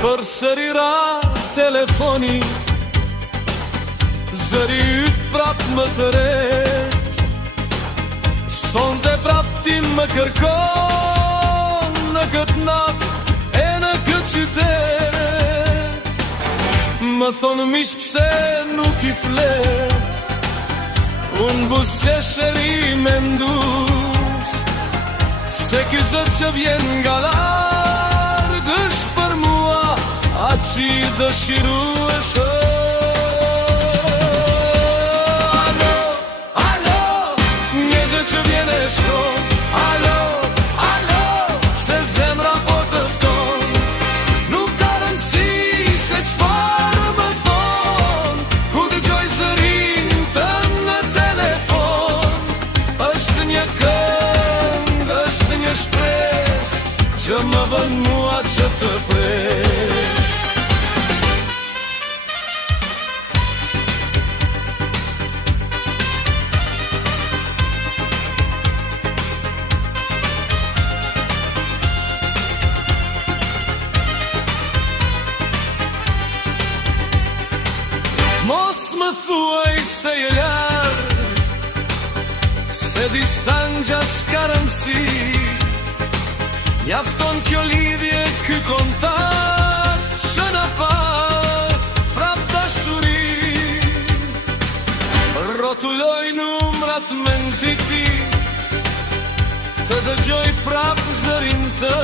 Për sëri ra telefoni, zëri yt prap më thret. Sonte prap ti më kërkon në këtë nat e në këtë qytet. Më thonë mish pse nuk i flet, unë bus qesheri me ndus, se ky zot që vjen nga larg është për mua atë që i dëshiruesh. Alo, alo, njëzë që vjen e shkon. Alo, alo, se zemra po të fton. Nuk ka rëndësi se çfarë më thon, ku dëgjoj zërin tënd në telefon. Është një këngë, është një shpresë që më bën mua që të pres. Mos më thuaj se je larg, se distanja s'ka rëndësi. Mjafton kjo lidhje, ky kontakt që na pa prap dashuri. Rotuloj numrat me nxiti, të dëgjoj prap zërin të